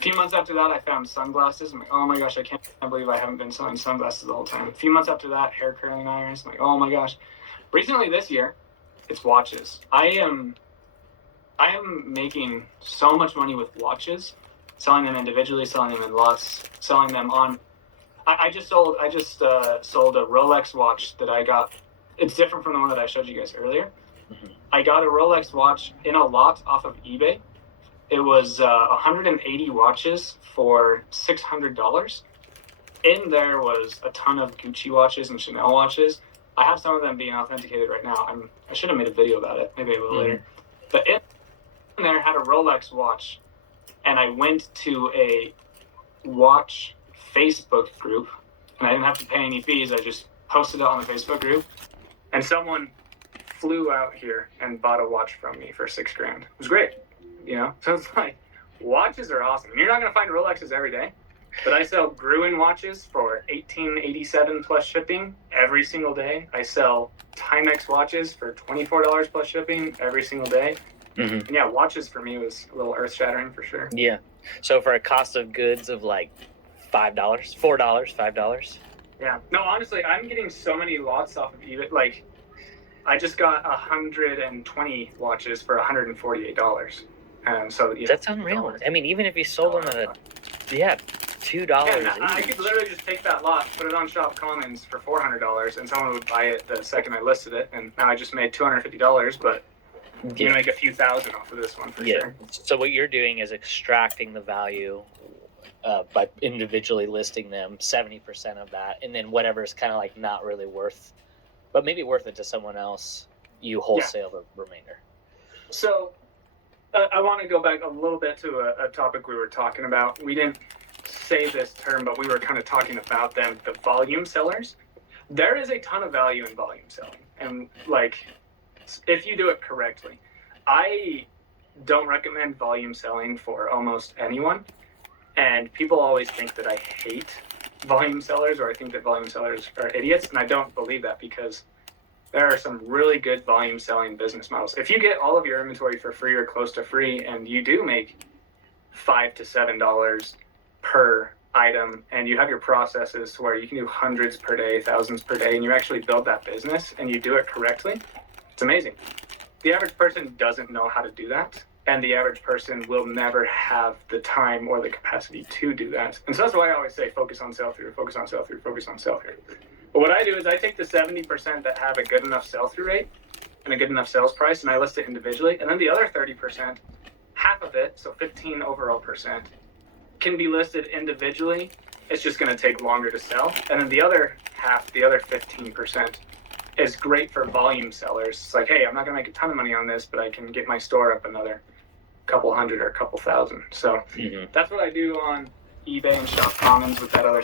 few months after that, I found sunglasses. I'm like, oh my gosh, I can't believe I haven't been selling sunglasses the whole time. A few months after that, hair curling irons. I'm like, oh my gosh. Recently this year, it's watches. I am making so much money with watches, selling them individually, selling them in lots, selling them on. I just sold a Rolex watch that I got. It's different from the one that I showed you guys earlier. Mm-hmm. I got a Rolex watch in a lot off of eBay. It was 180 watches for $600. In there was a ton of Gucci watches and Chanel watches. I have some of them being authenticated right now. I should have made a video about it. Maybe I will later. But in there had a Rolex watch, and I went to a watch Facebook group, and I didn't have to pay any fees. I just posted it on the Facebook group, and someone flew out here and bought a watch from me for $6,000. It was great, you know. So it's like, watches are awesome. You're not gonna find Rolexes every day, but I sell Gruen watches for $18.87 plus shipping every single day. I sell Timex watches for $24 plus shipping every single day. Mm-hmm. And yeah, watches for me was a little earth-shattering for sure. Yeah. So for a cost of goods of like $5, $4, $5. Yeah. No, honestly, I'm getting so many lots off of eBay. Like, I just got 120 watches for $148. So that's unreal. I mean, even if you sold them at $2. Yeah, I could literally just take that lot, put it on Shop Commons for $400, and someone would buy it the second I listed it. And now I just made $250, but you make a few thousand off of this one for sure. So what you're doing is extracting the value by individually listing them, 70% of that, and then whatever's kind of like not really worth, but maybe worth it to someone else, you wholesale the remainder. So I want to go back a little bit to a topic we were talking about. We didn't say this term, but we were kind of talking about them, the volume sellers. There is a ton of value in volume selling, and like, if you do it correctly. I don't recommend volume selling for almost anyone, and people always think that I hate volume sellers, or I think that volume sellers are idiots, and I don't believe that, because there are some really good volume selling business models. If you get all of your inventory for free or close to free, and you do make $5 to $7 per item, and you have your processes where you can do hundreds per day, thousands per day, and you actually build that business and you do it correctly, it's amazing. The average person doesn't know how to do that, and the average person will never have the time or the capacity to do that. And so that's why I always say focus on sell-through, focus on sell-through, focus on sell-through. But what I do is I take the 70% that have a good enough sell-through rate and a good enough sales price, and I list it individually, and then the other 30%, half of it, so 15 overall percent, can be listed individually. It's just going to take longer to sell. And then the other half, the other 15%, is great for volume sellers. It's like, hey, I'm not going to make a ton of money on this, but I can get my store up another couple hundred or a couple thousand. So that's what I do on eBay and Shop Commons with that other